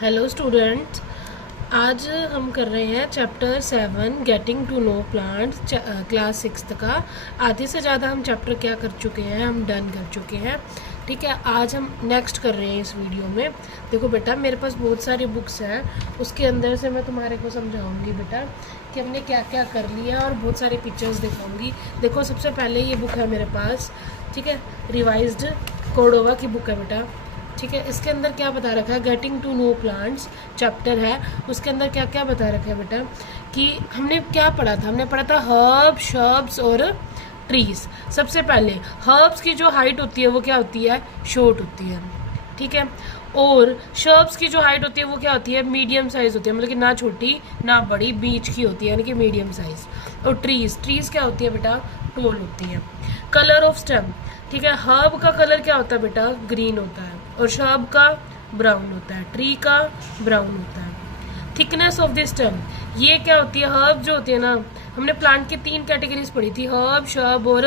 Hello students, आज हम कर रहे हैं chapter 7 getting to know plants class 6 का। आधे से ज़्यादा हम चैप्टर क्या कर चुके हैं, हम डन कर चुके हैं। ठीक है, आज हम नेक्स्ट कर रहे हैं इस वीडियो में। देखो बेटा, मेरे पास बहुत सारी बुक्स हैं, उसके अंदर से मैं तुम्हारे को समझाऊंगी बेटा कि हमने क्या क्या कर लिया और बहुत सारे पिक्चर्स दिखाऊंगी। देखो, सबसे पहले ये बुक है मेरे पास, ठीक है, रिवाइज्ड कोर्डोवा की बुक है बेटा। ठीक है, इसके अंदर क्या बता रखा है, getting to know plants chapter है, उसके अंदर क्या क्या बता रखा है बेटा कि हमने क्या पढ़ा था। हमने पढ़ा था हर्ब, शर्ब्स और ट्रीज। सबसे पहले हर्ब्स की जो हाइट होती है वो क्या होती है, शॉर्ट होती है। ठीक है, और शर्ब्स की जो हाइट होती है वो क्या होती है, मीडियम साइज होती है, मतलब कि ना छोटी ना बड़ी, बीच की होती है, यानी कि मीडियम साइज। और ट्रीज क्या होती है बेटा, टोल होती है। कलर ऑफ स्टेम, ठीक है, हर्ब का कलर क्या होता है बेटा, ग्रीन होता है, और शर्ब का ब्राउन होता है, ट्री का ब्राउन होता है। थिकनेस ऑफ द स्टेम, ये क्या होती है, हर्ब जो होती है ना, हमने प्लांट की 3 कैटेगरीज पढ़ी थी, हर्ब, शर्ब और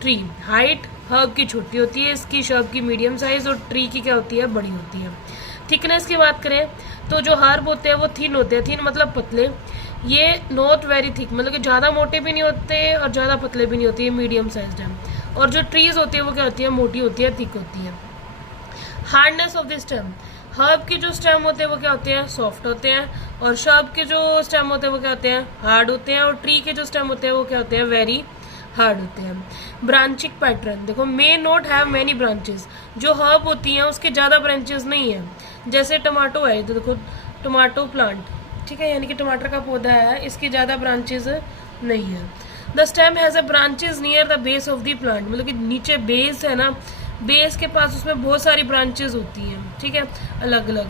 ट्री। हाइट हर्ब की छोटी होती है, इसकी शर्ब की मीडियम साइज, और ट्री की क्या होती है, बड़ी होती है। थिकनेस की बात करें तो जो हर्ब होते हैं वो थिन होते हैं, थिन मतलब पतले, ये नॉट वेरी थिक, मतलब कि ज़्यादा मोटे भी नहीं होते और ज़्यादा पतले भी नहीं होते, ये मीडियम साइज है। और जो ट्रीज होती है वो क्या होती है, मोटी होती है, थिक होती है। Hardness of the stem, herb की जो स्टेम होते हैं वो क्या होते हैं, सॉफ्ट होते हैं, और शर्ब के जो स्टेम होते हैं वो क्या होते हैं, हार्ड होते हैं, और ट्री के जो स्टेम होते हैं वो क्या होते हैं, वेरी हार्ड होते हैं। ब्रांचिंग पैटर्न, देखो, may not have many branches, जो हर्ब होती हैं उसके ज़्यादा ब्रांचेस नहीं हैं। जैसे टमाटो है, तो देखो टमाटो प्लांट, ठीक है, यानी कि टमाटर का पौधा है, इसकी ज़्यादा ब्रांचेस नहीं है। The stem has a branches near the base of the plant, मतलब कि नीचे बेस है ना, बेस के पास उसमें बहुत सारी ब्रांचेस होती हैं, ठीक है, अलग अलग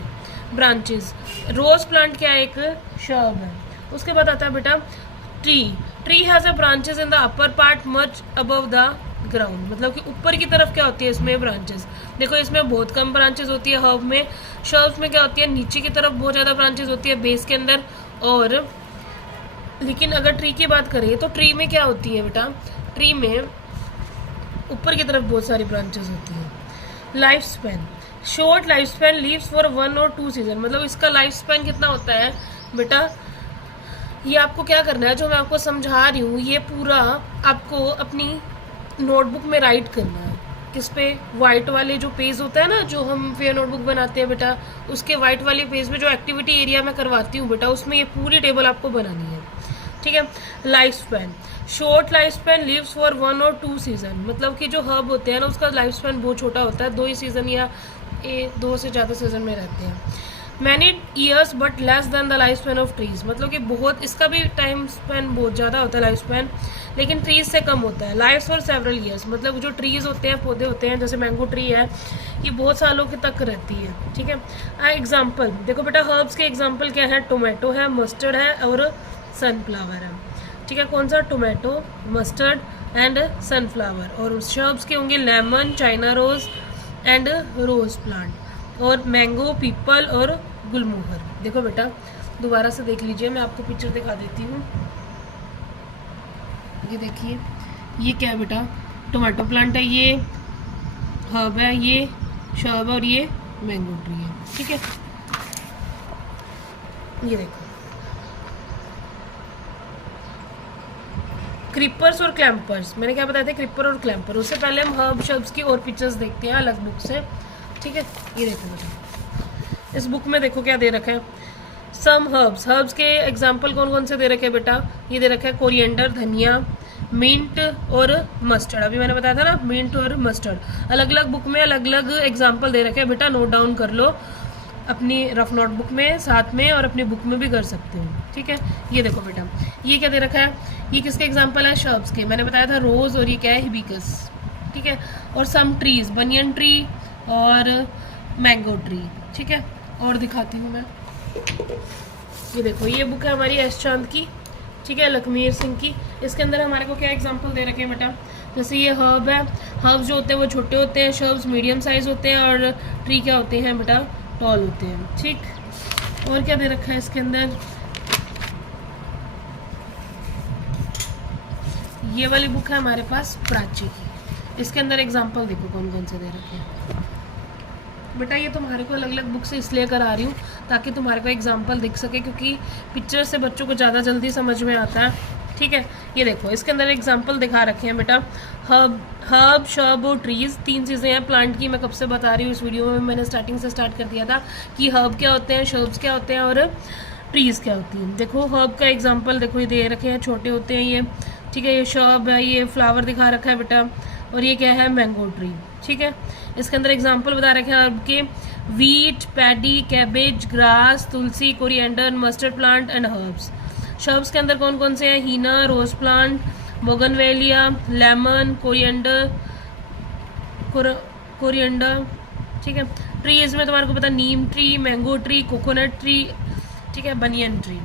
ब्रांचेस। रोज प्लांट क्या है, एक शर्ब है। उसके बाद आता है बेटा tree, tree has a branches in the upper part much above the ground, मतलब कि ऊपर की तरफ क्या होती है इसमें ब्रांचेस। देखो, इसमें बहुत कम ब्रांचेस होती है हर्ब में, शर्ब्स में क्या होती है, नीचे की तरफ बहुत ज़्यादा ब्रांचेस होती है बेस के अंदर। और लेकिन अगर ट्री की बात करें तो ट्री में क्या होती है बेटा, ट्री में ऊपर की तरफ बहुत सारी ब्रांचेस होती हैं। Life span, short life span, leaves for 1 और 2 सीजन, मतलब इसका लाइफ स्पैन कितना होता है बेटा, ये आपको क्या करना है, जो मैं आपको समझा रही हूँ ये पूरा आपको अपनी नोटबुक में राइट करना है। किस पे, वाइट वाले जो पेज होता है ना, जो हम फेयर नोटबुक बनाते हैं बेटा, उसके वाइट वाले पेज में जो एक्टिविटी एरिया में करवाती हूँ बेटा, उसमें ये पूरी टेबल आपको बनानी है। ठीक है, life span, short life span, leaves for 1 और 2 सीजन, मतलब कि जो हर्ब होते हैं ना उसका लाइफ स्पैन बहुत छोटा होता है, 2 ही सीजन या 2 से ज़्यादा सीजन में रहते हैं। Many years but less than the life span of trees, मतलब कि बहुत, इसका भी टाइम स्पैन बहुत ज़्यादा होता है लाइफ स्पैन, लेकिन ट्रीज से कम होता है। लाइफ फॉर सेवरल ईयर्स, मतलब जो ट्रीज होते हैं, पौधे होते हैं, जैसे मैंगो ट्री है, ये बहुत सालों के तक रहती है। ठीक है, एग्जाम्पल देखो बेटा, हर्ब्स के एग्जाम्पल क्या है, टोमेटो है, मस्टर्ड है और सनफ्लावर है। ठीक है, कौन सा, टोमेटो, मस्टर्ड एंड सनफ्लावर। और शर्ब्स के होंगे lemon, China rose and rose plant, और मैंगो, पीपल और गुलमोहर। देखो बेटा, दोबारा से देख लीजिए, मैं आपको पिक्चर दिखा देती हूँ। ये देखिए, ये क्या है बेटा, टोमेटो प्लांट है, ये हर्ब है, ये शर्ब और ये मैंगो ट्री है। ठीक है, ये देखो, क्रीपर्स और क्लैम्पर्स, मैंने क्या बताया था, क्रीपर और क्लैम्पर। उससे पहले हम हर्ब शर्ब्स की और पिक्चर्स देखते हैं अलग बुक से। ठीक है, ये देखो बेटा, इस बुक में देखो क्या दे रखा है, सम हर्ब्स, हर्ब्स के एग्जाम्पल कौन कौन से दे रखे हैं बेटा, ये दे रखा है कोरिएंडर, धनिया, मिंट और मस्टर्ड। अभी मैंने बताया था ना, मिंट और मस्टर्ड, अलग अलग बुक में अलग अलग एग्जाम्पल दे रखे हैं बेटा, नोट डाउन कर लो अपनी रफ नोटबुक में साथ में, और अपनी बुक में भी कर सकते हो। ठीक है, ये देखो बेटा, ये क्या दे रखा है, ये किसके एग्जाम्पल है, शर्ब्स के, मैंने बताया था रोज, और ये क्या है, हिबिस्कस। ठीक है, और सम ट्रीज, बनियन ट्री और मैंगो ट्री। ठीक है, और दिखाती हूँ मैं, ये देखो, ये बुक है हमारी एस चांद की, ठीक है, लखमीर सिंह की। इसके अंदर हमारे को क्या एग्जाम्पल दे रखे हैं बेटा, जैसे ये हर्ब है, हर्ब जो होते हैं वो छोटे होते हैं, शर्ब्स मीडियम साइज होते हैं, और ट्री क्या होते हैं बेटा, टॉल होते हैं। ठीक, और क्या दे रखा है इसके अंदर, ये वाली बुक है हमारे पास प्राची की, इसके अंदर एग्जाम्पल देखो कौन कौन से दे रखे हैं। बेटा ये तुम्हारे को अलग अलग बुक से इसलिए करा रही हूँ ताकि तुम्हारे को एग्जाम्पल दिख सके, क्योंकि पिक्चर से बच्चों को ज़्यादा जल्दी समझ में आता है। ठीक है, ये देखो इसके अंदर एग्जाम्पल दिखा रखे हैं बेटा। हर्ब, शर्ब और ट्रीज, 3 चीज़ें हैं प्लांट की। मैं कब से बता रही हूँ, इस वीडियो में मैंने स्टार्टिंग से स्टार्ट कर दिया था कि हर्ब क्या होते हैं, शर्ब्स क्या होते हैं और ट्रीज़ क्या होती हैं। देखो हर्ब का एग्जाम्पल देखो, ये दे रखे हैं, छोटे होते हैं ये। ठीक है, ये शर्ब है, ये फ्लावर दिखा रखा है बेटा, और ये क्या है, मैंगो ट्री। ठीक है, इसके अंदर एग्जाम्पल बता रखे हैं हर्ब के, wheat, paddy, cabbage, grass, tulsi, coriander, mustard plant and herbs. Shrubs के अंदर कौन कौन से हैं, henna, rose plant, bougainvillea, lemon, coriander. ठीक है, ट्रीज में तुम्हारे को पता, neem tree, mango tree, coconut tree, ठीक है, बनियन ट्री।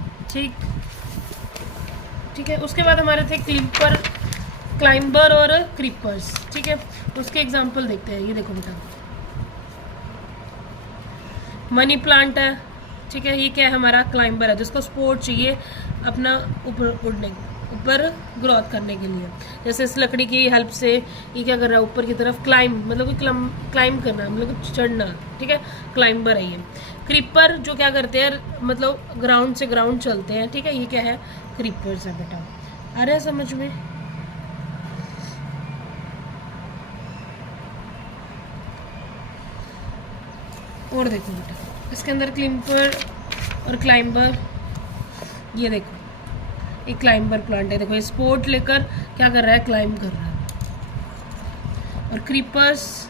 ठीक है, उसके बाद हमारे थे क्लाइंबर और क्रीपर्स। ठीक है, उसके एग्जाम्पल देखते हैं। ये देखो बेटा, मनी प्लांट है। ठीक है, ये क्या है, हमारा क्लाइंबर है, जिसको सपोर्ट चाहिए अपना ऊपर ग्रोथ करने के लिए। जैसे इस लकड़ी की हेल्प से ये क्या कर रहा है, ऊपर की तरफ क्लाइंब, मतलब कि क्लाइंब करना, मतलब चढ़ना। ठीक है, क्लाइंबर है ये। क्रीपर जो क्या करते हैं, मतलब ग्राउंड से ग्राउंड चलते हैं। ठीक है, ये क्या है, क्रीपर्स है बेटा। आ रहा है समझ में? और देखो बेटा, इसके अंदर क्लिम्पर और क्लाइंबर, ये देखो एक क्लाइंबर प्लांट है। देखो ये सपोर्ट लेकर क्या कर रहा है, क्लाइंब कर रहा है। और क्रीपर्स,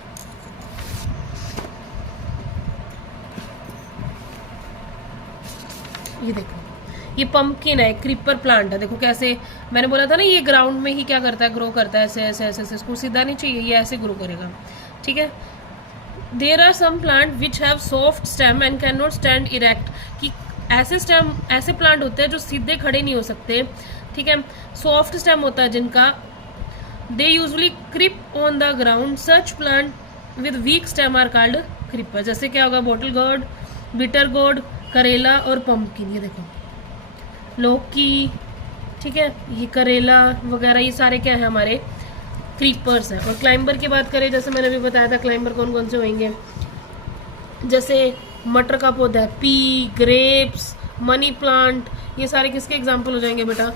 ये देखो ये पंपकिन है, क्रीपर प्लांट है। देखो कैसे, मैंने बोला था ना ये ग्राउंड में ही क्या करता है, ग्रो करता है, ऐसे ऐसे ऐसे, इसको सीधा नहीं चाहिए, ये ऐसे ग्रो करेगा। ठीक है, there are some plant which have soft stem and can not stand erect, कि ऐसे प्लांट होते हैं जो सीधे खड़े नहीं हो सकते। ठीक है, सॉफ्ट स्टेम होता है जिनका, they usually creep on the ground, such plant with weak stem are called creeper. जैसे क्या होगा, बॉटल गोर्ड, बिटर गोर्ड, करेला और पंपकिन। ये देखो लौकी, ठीक है, ये करेला वगैरह, ये सारे क्या है, हमारे क्रीपर्स हैं। और क्लाइंबर की बात करें, जैसे मैंने अभी बताया था क्लाइंबर कौन कौन से होंगे, जैसे मटर का पौधा है, पी, ग्रेप्स, मनी प्लांट, ये सारे किसके एग्जाम्पल हो जाएंगे बेटा,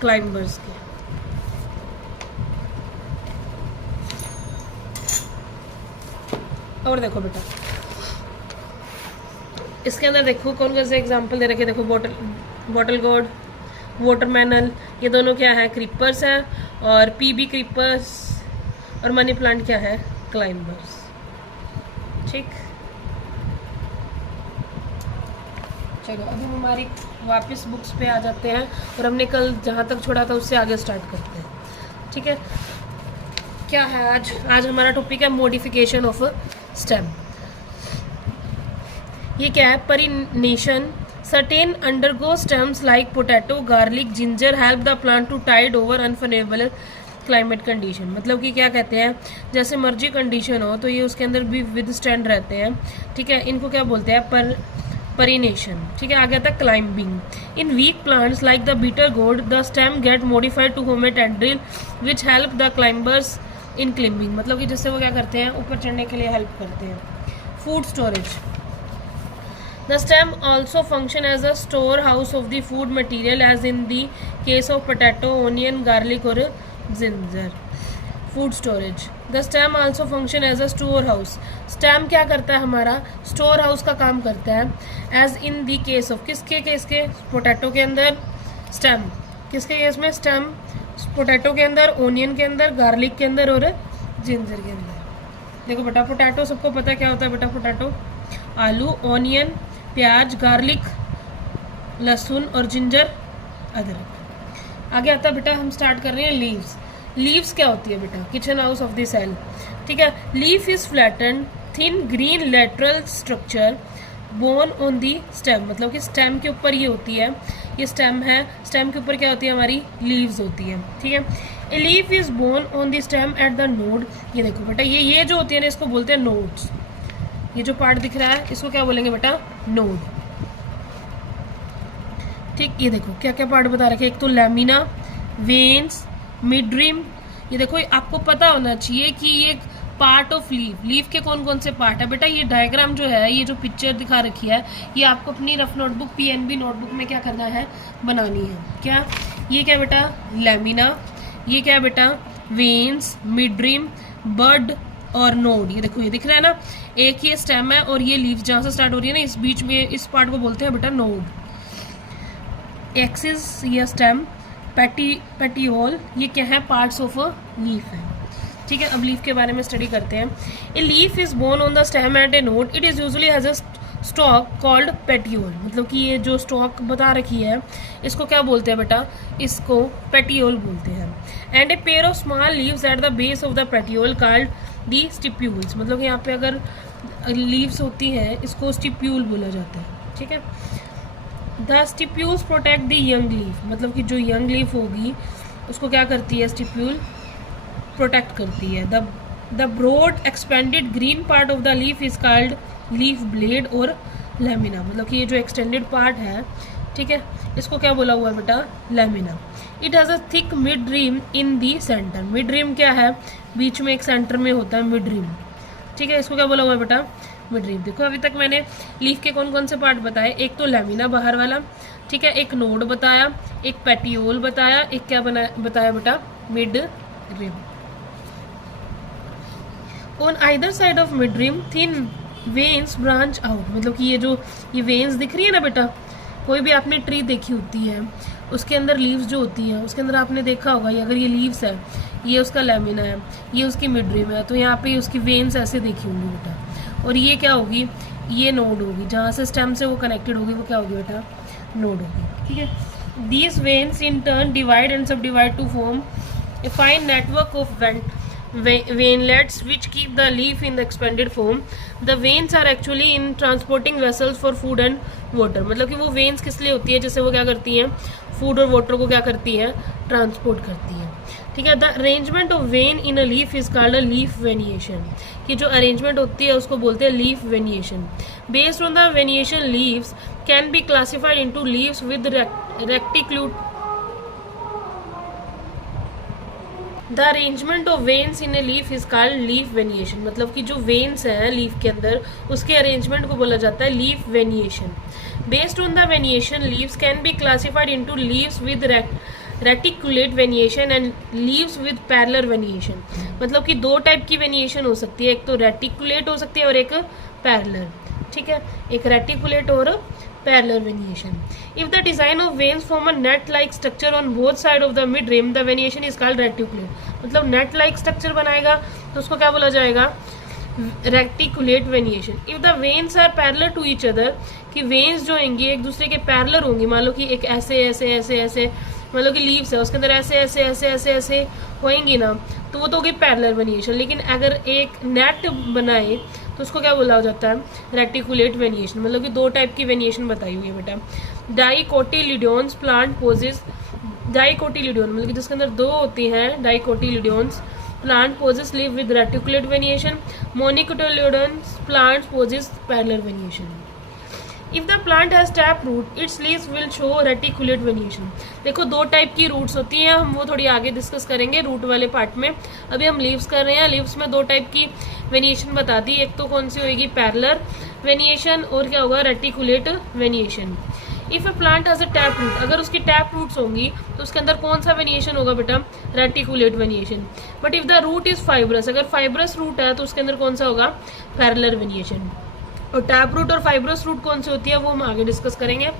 क्लाइंबर्स के। और देखो बेटा इसके अंदर देखो कौन कौन से एग्जाम्पल दे रखे। देखो बॉटल गोर्ड, वाटरमेलन, ये दोनों क्या है, क्रीपर्स हैं। और पी भी क्रीपर्स, और मनी प्लांट क्या है, क्लाइंबर्स। ठीक, चलो अभी हम हमारी वापस बुक्स पे आ जाते हैं और हमने कल जहाँ तक छोड़ा था उससे आगे स्टार्ट करते हैं। ठीक है, क्या है आज हमारा टॉपिक है मॉडिफिकेशन ऑफ स्टेम। ये क्या है, perennation. Certain undergo stems like potato, garlic, ginger help the plant to tide over unfavourable climate condition. मतलब कि क्या कहते हैं, जैसे मर्जी कंडीशन हो तो ये उसके अंदर भी विद स्टैंड रहते हैं। ठीक है, इनको क्या बोलते हैं, परिनेशन। ठीक है, आगे आता है climbing. In weak plants like the bitter gourd the stem get modified to form tendril which help the climbers in climbing. मतलब कि जिससे वो क्या करते हैं, ऊपर चढ़ने के लिए हेल्प करते हैं। Food storage, the stem also function as a storehouse of the food material as in the case of potato, onion, garlic or ginger. Food storage, the stem also function as a storehouse. stem क्या करता है, हमारा store house का काम करता है। as in the case of, किसके case के, पोटैटो के अंदर stem, किसके केस में, stem पोटैटो के अंदर, ओनियन के अंदर, गार्लिक के अंदर और जिंजर के अंदर। देखो बेटा पोटैटो सबको पता है क्या होता है बेटा, पोटैटो आलू, ऑनियन प्याज, गार्लिक लहसुन और जिंजर अदरक। आगे आता है बेटा, हम स्टार्ट कर रहे हैं लीव्स। लीव्स क्या होती है बेटा, kitchen house of the cell. ठीक है, leaf is flatten thin green lateral structure borne on the stem. मतलब कि स्टेम के ऊपर ये होती है, ये स्टेम है, स्टेम के ऊपर क्या होती है, हमारी लीव्स होती है। ठीक है, ए leaf is bone on the stem at the node. ये देखो बेटा ये जो होती है ना, इसको बोलते हैं नोड्स। ये जो पार्ट दिख रहा है इसको क्या बोलेंगे बेटा, नोड। ठीक, ये देखो क्या क्या पार्ट बता रखे, एक तो लैमिना, वेन्स, मिडरिम। ये देखो आपको पता होना चाहिए कि ये पार्ट ऑफ लीफ, लीफ के कौन कौन से पार्ट है बेटा, ये डायग्राम जो है, ये जो पिक्चर दिखा रखी है, ये आपको अपनी रफ नोटबुक PNB नोटबुक में क्या करना है, बनानी है। क्या ये क्या बेटा, लैमिना, ये क्या बेटा, वेन्स, मिडरिम, बड और नोड। ये देखो ये दिख रहा है ना, एक ये स्टेम है और ये लीफ जहाँ से स्टार्ट हो रही है ना, इस बीच में इस पार्ट को बोलते हैं बेटा नोड। एक्सिस या स्टेम, पेटियोल, ये क्या है, पार्ट्स ऑफ अ लीफ है। ठीक है, अब लीफ के बारे में स्टडी करते हैं। A leaf is borne on the stem at a node, it is usually has a stalk called petiole. मतलब कि ये जो स्टॉक बता रखी है इसको क्या बोलते हैं बेटा, इसको पेटियोल बोलते हैं। And a pair of small leaves at the base of the petiole called the stipules. मतलब कि यहाँ पे अगर लीव्स होती हैं इसको स्टिप्यूल बोला जाता है। ठीक है, the stipules protect the young leaf. मतलब कि जो यंग लीफ होगी उसको क्या करती है, स्टिप्यूल प्रोटेक्ट करती है। The broad expanded green part of the leaf is called leaf blade और लैमिना। मतलब कि ये जो एक्सटेंडेड पार्ट है, ठीक है, इसको क्या बोला हुआ है बेटा, lamina. It has a thick mid rim in the centre. Mid rim क्या है, बीच में एक सेंटर में होता है मिड रिम। ठीक है, इसको क्या बोला हुआ है बेटा, मिड रिम। देखो अभी तक मैंने लीफ के कौन कौन से पार्ट बताए, एक तो लैमिना बाहर वाला, ठीक है, एक नोड बताया, एक पेटियोल बताया, एक क्या बताया बेटा, mid rim. On either side of mid rim thin veins branch out. मतलब कि ये वेन्स दिख रही है ना बेटा, कोई भी आपने ट्री देखी होती है उसके अंदर लीव्स जो होती हैं उसके अंदर आपने देखा होगा, ये अगर ये लीव्स है, ये उसका लैमिना है, ये उसकी मिड रिम है, तो यहाँ पे उसकी वेन्स ऐसे देखी होंगी बेटा। और ये क्या होगी, ये नोड होगी, जहाँ से स्टेम से वो कनेक्टेड होगी वो क्या होगी बेटा, नोड होगी। ठीक है, these veins in turn divide and subdivide to form a fine network of veinlets which keep the leaf in the expanded form. The veins are actually in transporting vessels for food and water. मतलब कि वो veins किस लिए होती है, जैसे वो क्या करती हैं, फूड और वाटर को क्या करती हैं, ट्रांसपोर्ट करती हैं। ठीक है, the arrangement of vein in a leaf is called a leaf venation. कि जो अरेंजमेंट होती है उसको बोलते हैं leaf venation. Based on the venation leaves can be classified into leaves with reticulate. The arrangement of veins in a leaf is called leaf venation. मतलब कि जो वेन्स हैं लीफ के अंदर उसके अरेंजमेंट को बोला जाता है leaf venation. Based on the venation leaves can be classified into leaves with reticulate venation and leaves with parallel venation. मतलब कि दो टाइप की वेनिएशन हो सकती है, एक तो रेटिकुलेट हो सकती है और एक पैरेलल। ठीक है, एक रेटिकुलेट और parallel variation. If the design of veins form a net-like structure on both sides of the mid-rim, the variation is called reticulate. मतलब net-like structure बनाएगा तो उसको क्या बोला जाएगा, reticulate variation. If the veins are parallel to each other, कि veins जो होंगी एक दूसरे के parallel होंगी, मान लो कि एक ऐसे ऐसे ऐसे ऐसे, मतलब कि लीव्स है उसके अंदर ऐसे ऐसे ऐसे ऐसे ऐसे होएंगी ना, तो वो तो होगी पैरेलल वेनिएशन। लेकिन अगर एक नेट बनाए तो उसको क्या बोला जाता है, रेटिकुलेट वेनिएशन। मतलब कि दो टाइप की वेनिएशन बताई हुई है बेटा। डाइकोटिलिडोन्स प्लांट पोजेस, डाइकोटिलिडोन मतलब कि जिसके अंदर दो होती हैं, dicotyledons plant possess leave with reticulate venation. Monocotyledons plant possess parallel venation. If the plant has tap root its leaves will show reticulate venation. देखो दो टाइप की रूट्स होती हैं, हम वो थोड़ी आगे डिस्कस करेंगे रूट वाले पार्ट में। अभी हम लीव्स कर रहे हैं, लीव्स में दो टाइप की वेनिएशन बता दी, एक तो कौन सी होगी, पैरेलल वेनिएशन, और क्या होगा, reticulate venation. If a plant has a tap root, अगर उसकी टैप रूट्स होंगी तो उसके अंदर कौन सा वेनिएशन होगा बेटा, reticulate venation. But if the root is fibrous, अगर फाइब्रस रूट है तो उसके अंदर कौन सा होगा, पैरेलल वेनिएशन। और टैप रूट और फाइब्रस रूट कौन सी होती है वो हम आगे डिस्कस करेंगे।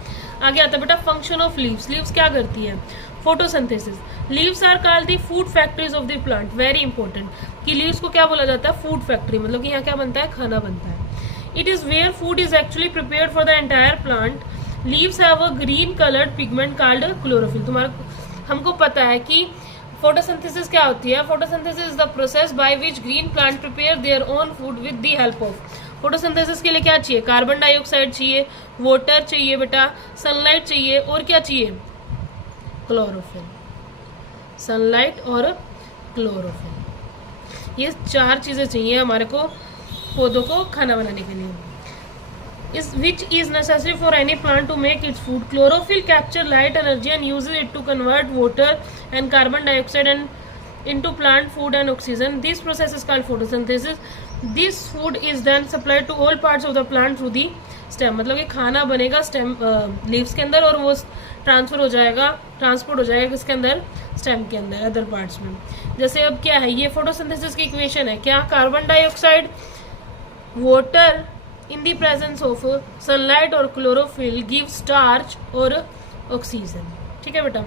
आगे आता है बेटा फंक्शन ऑफ लीव्स। लीव्स क्या करती है, photosynthesis. Leaves are called the food factories of the plant. Very important कि लीव्स को क्या बोला जाता है, फूड फैक्ट्री। मतलब कि यहाँ क्या बनता है, खाना बनता है। It is where food is actually prepared for the entire plant. Leaves have a green coloured pigment called chlorophyll. तुम्हारा हमको पता है कि फोटोसिंथेसिस क्या होती है। Photosynthesis is the process by which green plant prepare their own food with the help of. Photosynthesis के लिए क्या चाहिए, कार्बन डाइऑक्साइड चाहिए, वाटर चाहिए बेटा, सनलाइट चाहिए, और क्या चाहिए, क्लोरोफिल। सनलाइट और क्लोरोफिल, ये चार चीज़ें चाहिए हमारे को पौधों को खाना बनाने के लिए। is which is necessary for any plant to make its food. Chlorophyll capture light energy and uses it to convert water and carbon dioxide and into plant food and oxygen. This process is called photosynthesis. This food is then supplied to all parts of the plant through the stem. मतलब कि खाना बनेगा stem leaves के अंदर और वो transport हो जाएगा किसके अंदर, स्टेम के अंदर, अदर पार्ट्स में. जैसे अब क्या है, ये फोटोसिंथेसिस की इक्वेशन है. क्या, carbon dioxide, water in the presence of sunlight और क्लोरोफिल गिव स्टार्च और ऑक्सीजन. ठीक है बेटा.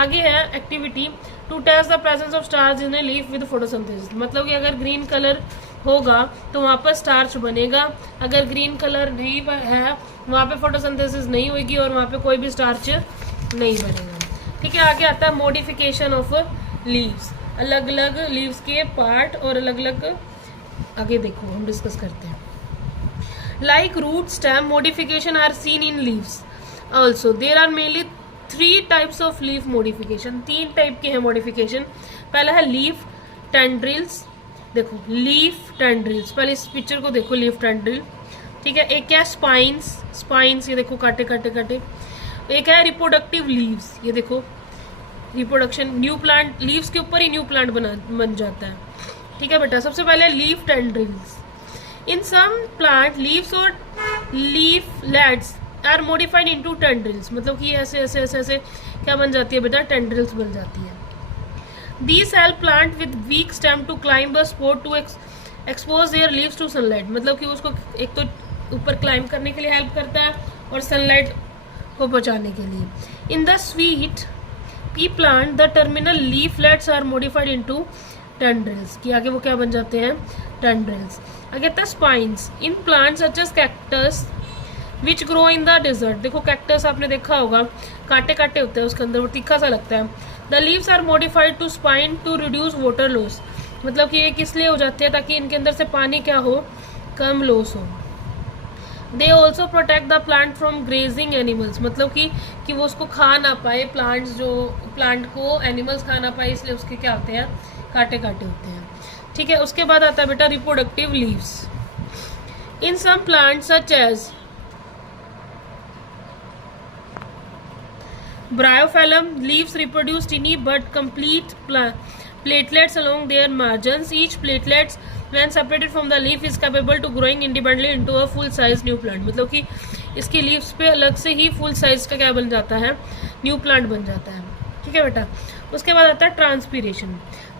आगे है activity to test the presence of starch in a leaf with photosynthesis. मतलब कि अगर ग्रीन कलर होगा तो वहाँ पर स्टार्च बनेगा, अगर ग्रीन कलर लीफ है वहाँ पे फोटोसिंथेसिस नहीं होगी और वहाँ पे कोई भी स्टार्च नहीं बनेगा. ठीक है. आगे आता है मॉडिफिकेशन ऑफ लीव्स. अलग अलग लीव्स के पार्ट और अलग अलग, आगे देखो हम डिस्कस करते हैं. Like root stem modification are seen in leaves also. There are mainly 3 types of leaf modification. 3 type के हैं मॉडिफिकेशन. पहला है लीफ टेंड्रिल्स. देखो लीफ टेंड्रिल्स, पहले इस पिक्चर को देखो, लीफ टेंड्रिल. ठीक है. एक क्या, स्पाइंस, ये देखो काटे काटे काटे. एक है रिप्रोडक्टिव लीव्स, ये देखो रिप्रोडक्शन, न्यू प्लांट, लीव्स के ऊपर ही न्यू प्लांट बन जाता है. ठीक है बेटा. सबसे पहले leaf tendrils. In some plant leaves और leaflets are modified into tendrils. मतलब कि ऐसे ऐसे ऐसे ऐसे क्या बन जाती है बेटा, टेंड्रिल्स बन जाती है. These help plant with weak stem to climb a spot to expose their leaves to sunlight. मतलब कि उसको एक तो ऊपर क्लाइंब करने के लिए हेल्प करता है और सनलाइट को बचाने के लिए. In the sweet pea plant, the terminal leaflets are modified into tendrils. कि आगे वो क्या बन जाते हैं, tendrils. आगे था spines. In plants such as cactus which grow in the desert. देखो कैक्टस आपने देखा होगा, कांटे कांटे होते हैं उसके अंदर, वो तीखा सा लगता है. The leaves are modified to spine to reduce water loss. मतलब कि ये किस लिए हो जाते हैं, ताकि इनके अंदर से पानी क्या हो, कम लॉस हो. They also protect the plant from grazing animals. मतलब कि वो उसको खा ना पाए, प्लांट को एनिमल्स खा ना पाए, इसलिए उसके क्या होते हैं, कांटे कांटे होते हैं. ठीक है. उसके बाद आता है बेटा reproductive leaves. In some plant such as Bryophyllum, leaves reproduce tiny but complete platelets along their margins. Each platelet, when separated from the leaf, is capable to growing independently into a full-size new plant. मतलब कि इसकी leaves पे अलग से ही full size का क्या बन जाता है, न्यू प्लांट बन जाता है. ठीक है बेटा. उसके बाद आता है transpiration.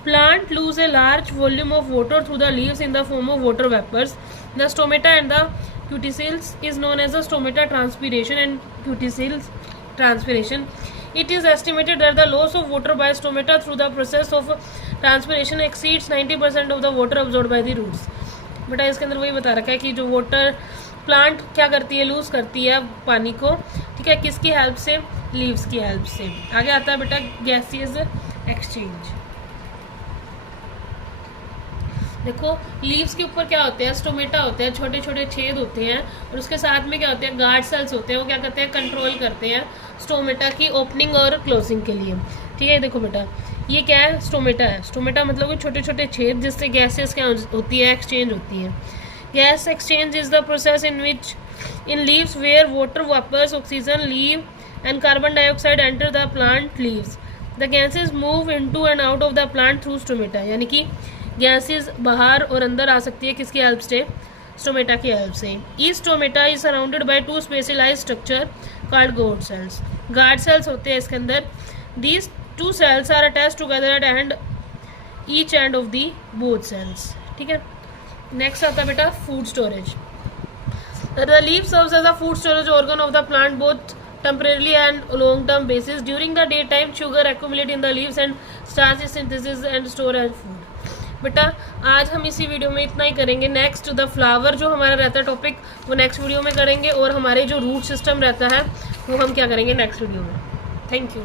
Plant lose a large volume of water through the leaves in the form of water vapors. The stomata and the cuticles is known as the stomata transpiration and cuticles transpiration. It is estimated that the loss of water by stomata through the process of transpiration exceeds 90% of the water absorbed by the roots. बेटा इसके अंदर वही बता रखा है कि जो water plant क्या करती है, लूज करती है पानी को. ठीक है. किसकी हेल्प से, लीव्स की हेल्प से. आगे आता है बेटा गैसियस एक्सचेंज. देखो लीव्स के ऊपर क्या होते हैं, स्टोमेटा होते हैं, छोटे छोटे छेद होते हैं, और उसके साथ में क्या होते हैं, गार्ड सेल्स होते हैं. वो क्या करते हैं, कंट्रोल करते हैं स्टोमेटा की ओपनिंग और क्लोजिंग के लिए. ठीक है. देखो बेटा ये क्या है, स्टोमेटा है. स्टोमेटा मतलब कि छोटे छोटे छेद जिससे गैसेस क्या होती है, एक्सचेंज होती है. Gas exchange is the process in which in leaves where water vapours, oxygen, leave and carbon dioxide enter the plant leaves. The gases move into and out of the plant through stomata. यानी कि gases बाहर और अंदर आ सकती है किसकी help से, stomata की हेल्प से. Each stomata is surrounded by 2 specialised structure called guard cells. Guard cells होते हैं इसके अंदर. These 2 cells are attach together at end each end of the both cells. ठीक है. नेक्स्ट आता है बेटा food storage. The leaf serves as a food storage organ of the plant both temporarily and long term basis. During the daytime sugar accumulate in the leaves and starch is synthesis and store as food. बेटा आज हम इसी video में इतना ही करेंगे. Next the flower जो हमारा रहता है टॉपिक, वो नेक्स्ट वीडियो में करेंगे, और हमारे जो रूट सिस्टम रहता है वो हम क्या करेंगे नेक्स्ट वीडियो में. Thank you.